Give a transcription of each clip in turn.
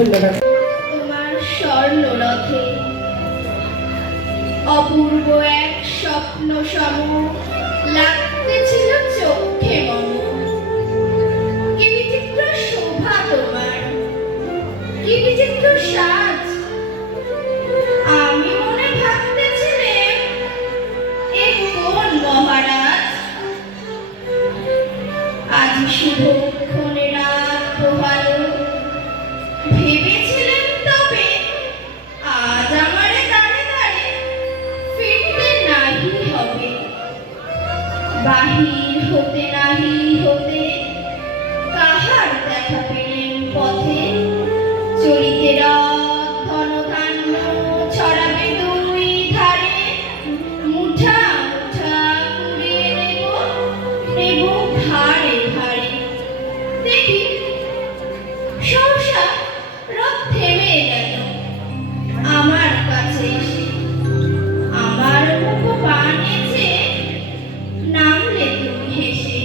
ধন্যবাদ। তোমার স্বর্ণরথে অপূর্ব এক স্বপ্ন সম লাগতেছিল চোখে মম। কি বিচিত্র শোভা তোমার, কি বিচিত্র সাজ। আমি মনে ভাবতেছিলাম এ কোন মহারাজ। আজ শুভক্ষণে রাত পোহালো, ভেবেছিলেন তবে আজ আমারে দাঁড়ে দাঁড়ে ফিরতে নাহি হবে। বাহির হতে নাহি হতে কাহার দেখা পেলেন পথে। চলিতে রথ ধনধান্য ছড়াবে দুই ধারে। মুঠা মুঠা কুড়িয়ে নেব নেব ভারে ভারে। দেখি সহসা রথ থেমে গেল আমার কাছে এসে। আমার মুখ পানে চেয়ে নামলে তুমি হেসে।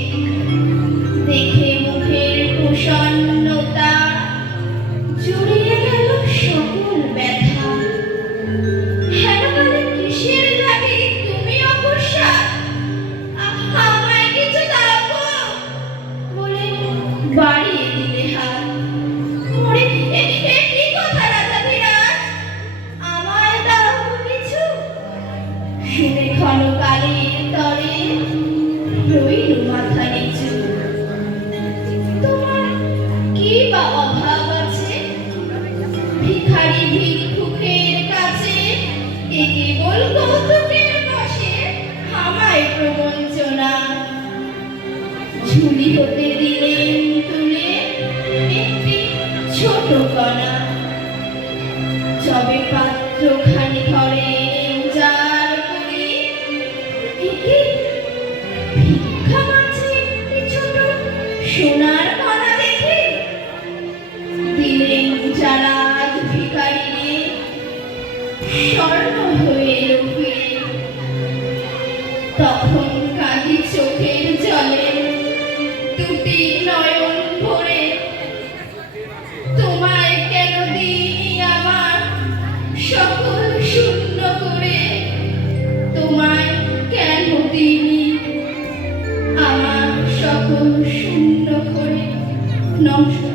দেখে মুখের প্রসন্নতা জুড়িয়ে গেল সকল ব্যথা। হেন বলে কিসের লাগে তুমি অকস্মাৎ আমায় কিছু দাও গো বলে বাড়িয়ে দিলে হাত। ওরে কি কথা রাজাধিরাজ, আমায় দাও কিছু। শুনে ক্ষণকালের তরে রইল মাথা নিচু। তোমার কি বা অভাব আছে ভিখারি ভিক্ষুকের কাছে। এ কেবল কৌতুকের বশে আমায় প্রবঞ্চনা। ঝুলি হতে দিলেন তুলে একটি ছোট কণা। যবে পাত্রখানি ধরে উজাড় করি, একে ভিক্ষা মাঝে একটি ছোট সোনার কণা দেখে দিলেন যারা ভিখারিনে স্বর্ণ হয়ে ফিরে। তখন কাঁদি চোখের জলে দুটি নয়ন ভরে। তোমায় কেন দিই আমার সকল শূন্য করে। তোমায় কেন দিই আমার সকল শূন্য করে। নমস্কার।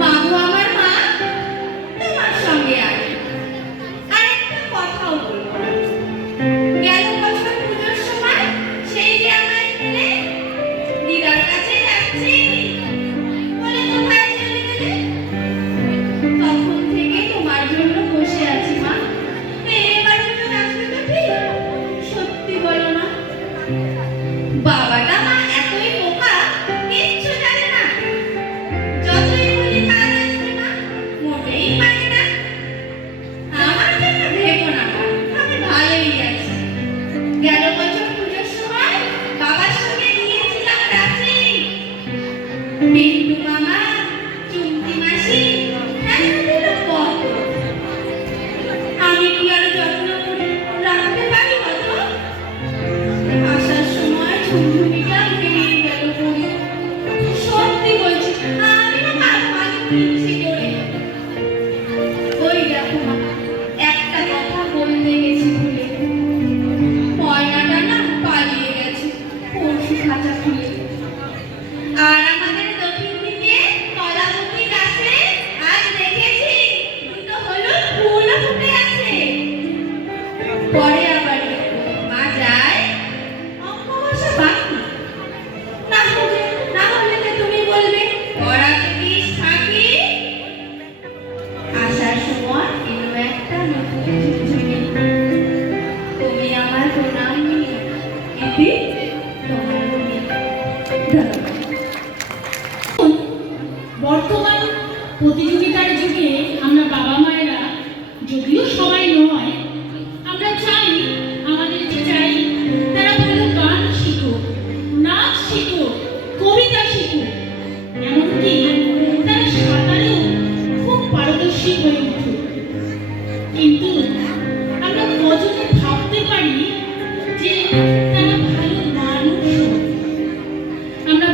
মা গো আমার মা, তোমার সঙ্গে আমি আরেকটা কথাও বলবো না। গেল বছর পুজোর সময় সেই যে আমায় ফেলে দিদার কাছে যাচ্ছি বলে কোথায় চলে গেলে। তখন থেকে তোমার জন্য বসে আছি মা। এবার পুজো আসবে তো ঠিক, সত্যি বলো না। বাবাটা মা এতই বোকা, কিচ্ছু জানে না। যতই বলি কাজ আসবে না, মোটেই পারে না। আমার জন্য ভেবো না মা, আমি ভালোই আছি। গেল বছর পুজোর সময় বাবার সঙ্গে গিয়েছিলাম রাত্রি। বিন্দু মামা, চুমকি মাসি এত দিল কত। আমি কি আর যত্ন করে রাখতে পারি কত। আসার সময় ঝুমঝুমিটা বেরিয়ে গেল বলি। সত্যি বলছি আমি না পাগল ইচ্ছে করে। ওই দেখো মা, একটা কথা বলতে গেছি ভুলে। ময়নাটা না পালিয়ে গেছে পরশু খাঁচা খুলে। আর আমাদের দক্ষিণ দিকে কলাবতী গাছে আজ দেখেছি দুটো হলুদ ফুলও ফুটে আছে। পরে আবার মা যায় অমাবস্যা বাকি। না হলে যে তুমি বলবে পড়াতে বিষ থাকি। আসার সময় এলো একটা নতুন ঝুমঝুমি। তুমি আমার প্রণাম নিয়ে দিদি তোমার নিয়ে। ধন্যবাদ। বর্তমান প্রতিযোগিতার যুগে আমরা বাবা মায়েরা, যদিও সবাই নয়, আমরা চাই আমাদের চাই তারা ভালো গান শিখুক, নাচ শিখুক, কবিতা শিখুক, এমনকি তারা সাঁতারেও খুব পারদর্শী হয়ে উঠুক। কিন্তু আমরা কজনে ভাবতে পারি যে তারা ভালো মানুষ হোক। আমরা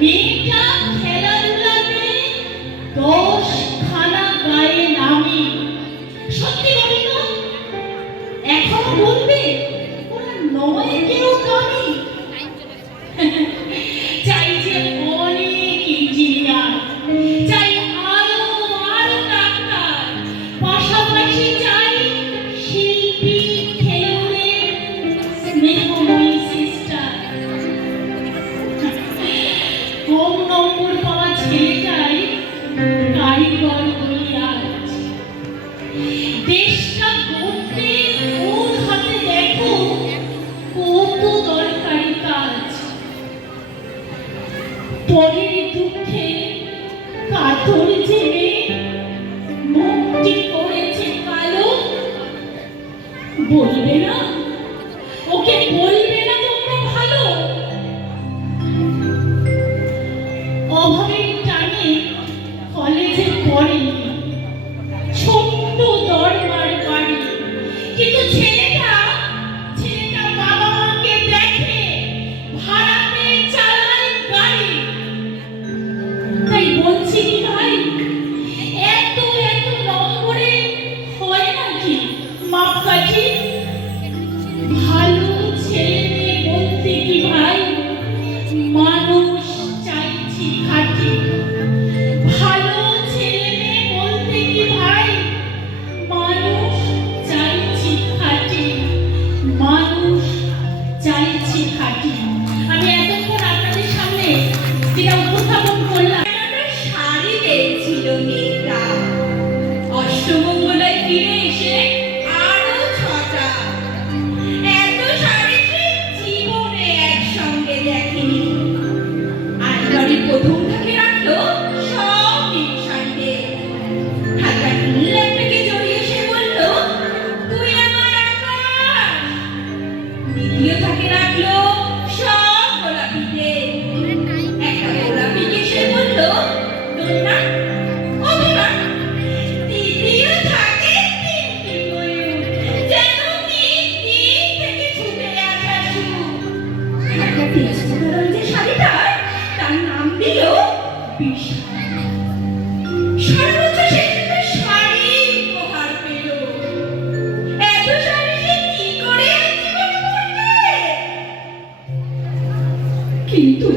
মেয়েটা খেলাধুলাতে 10খানা গায়ে নামি। সত্যি বলি তো, এখনো বলবে ওরা নয় কেউ দামি। চাই যে অনেক ইঞ্জিনিয়ার, চাই আরো আরো ডাক্তার, পাশাপাশি চাই শিল্পী, খেলোয়াড়ের স্নেহময়ী সিস্টার। কম নম্বর পাওয়া ছেলেটাই কারিগর বলি আজ। দেশটা গড়তে ওর হাতে দেখো কত দরকারি কাজ। পরের দুঃখে কাতর জেনে মুখটি করেছে কালো। বলবে না, ওকে বলবে না তোমরা ভালো। অভাবের টানে কলেজে পড়েনি, ছোট্ট দরবার বাড়ি, কিন্তু ছেলেটা বাবা মাকে দেখে ভাড়াতে চালায় গাড়ি। তাই বলছি কি ভাই, এত এত নম্বরে হয় নাকি মাপকাঠি? ভালো ছেলে মেয়ে বলতে কি ভাই, মানুষ চাইছি খাঁটি। ভালো ছেলে মেয়ে বলতে কি ভাই, মানুষ চাইছি খাঁটি, মানুষ চাইছি খাঁটি। আমি এতক্ষণ আপনাদের সামনে যেটা উপস্থাপন করলাম, একটা শাড়ি পেয়েছিল মেয়েটা, অষ্টমঙ্গলায় ফিরে এসে আরো 6টা। এত শাড়ি সে জীবনে একসঙ্গে দেখেনি। আলমারির প্রথম থাকে রাখলো সব নীল শাড়িতে। হালকা নীল একটাকে জড়িয়ে সে বলল, তুই আমার আকাশ। দ্বিতীয় থাকে রাখলো সব গোলাপিতে। একটা গোলাপিকে সে বলল, তোর না, ও তোরা। তৃতীয় থাকে 3টি ময়ূর, যেন 3 দিক থেকে ছুটে আসা সুর। একটা তেজপাতার যে শাড়িটার, তার নাম দিল বিশাল। সারা বছর সে একটা শাড়ি উপহার পেল। এত শাড়ি সে কি করে জীবনে পরবে? কিন্তু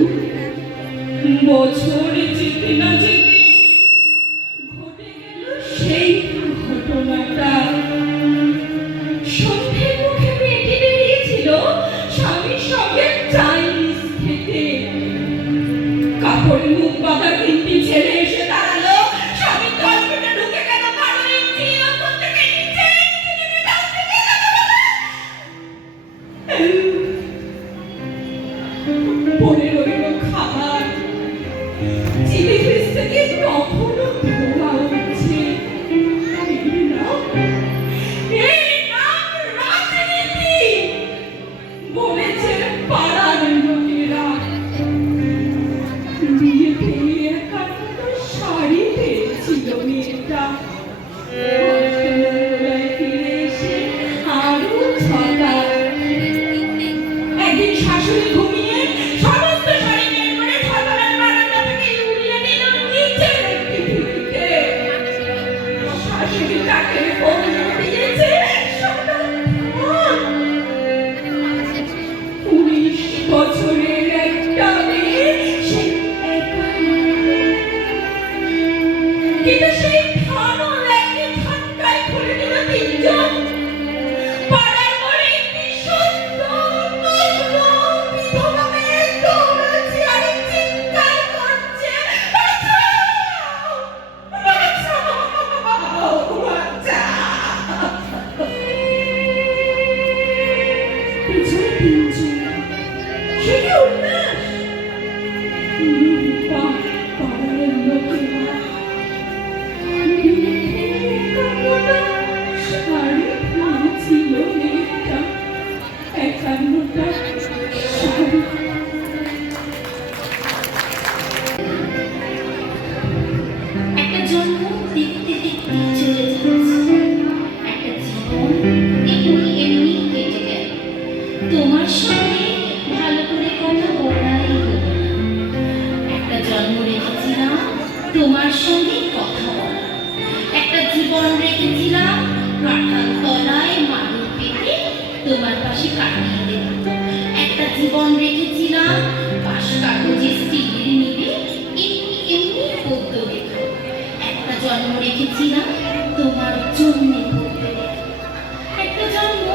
বছর যেতে না যেতে ঘটে গেল সেই ঘটনাটা। সন্ধ্যের মুখে মেয়েটি বেরিয়েছিল স্বামীর সঙ্গে চাইনিজ খেতে। কাপড়ে মুখ বাঁধা 3টি ছেলে এসে দাঁড়ালো। স্বামীর তলপেটে ঢুকে গেল 12 ইঞ্চি, ওপর থেকে নিচে, নিচে থেকে ডান থেকে পড়ে রইল খাবার। চিলি ফ্রিজ থেকে তখনও ধোঁয়া উঠছে। এই নাম রাজনীতি বলেছে পাড়ার লোকেরা। বিয়ে পেয়ে একটা শাড়ি পেয়েছিল মেয়েটা। অষ্টমঙ্গলায় ফিরে এসে আরো 6টা। একদিন শাশুড়ি ঘুমিয়ে সমস্ত শাড়ি বের করে ঘরবাড়ার বারান্দা থেকে উড়িয়ে দিল নিচের একটি ঢিবিতে। শাশুড়ি তাকে বলে দিয়েছে, 19 বছরের একটা মেয়ে, সে একা। কিন্তু সেই ফানুল একটি ধাক্কায় খুলে দিল 3জন। পাড়ার মোড়ে একটি সুন্দর তরুণ বিধবা মেয়ে দৌড়াচ্ছে আর চিৎকার করছে, বাঁচাও! বাঁচাও! বাঁচাও! পিছনে 3জন। সে কি উল্লাস! পাড়ার লোকেরা শাড়ি পেয়েছিল মেয়েটা, 51টা শাড়ি। একটা জন্ম দেখতে দেখতে চলে যাচ্ছে, একটা জীবন এমনি এমনি কেটে গেল। তোমার সঙ্গে ভালো করে কথা বলাই হলো না। রেখেছিলাম তোমার জন্য করতে। একটা জন্ম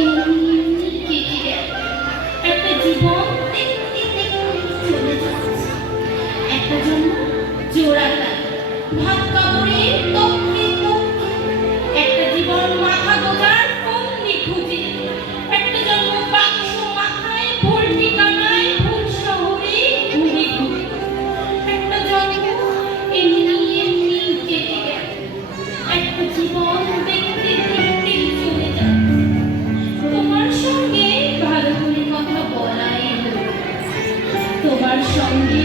এমনি এমনি কেটে গেল, একটা জীবন দেখতে দেখতে চলে যাচ্ছে। একটা জন্ম জোড়াটা ভাত কাপড়ের তক্ষে তক্ষে, একটা জীবন মাথা গোজার ফন্দি খুঁজে, একটা জন্ম বাক্স মাথায় ভোল্টি কানায় ভুল শহরে ঘুরে ঘুরে, একটা জন্ম এমনি এমনি কেটে গেল, একটা জীবন দেখতে দেখতেই চলে যায়। তোমার সঙ্গে ভালো করে কথা বলাই হলো, তোমার সঙ্গে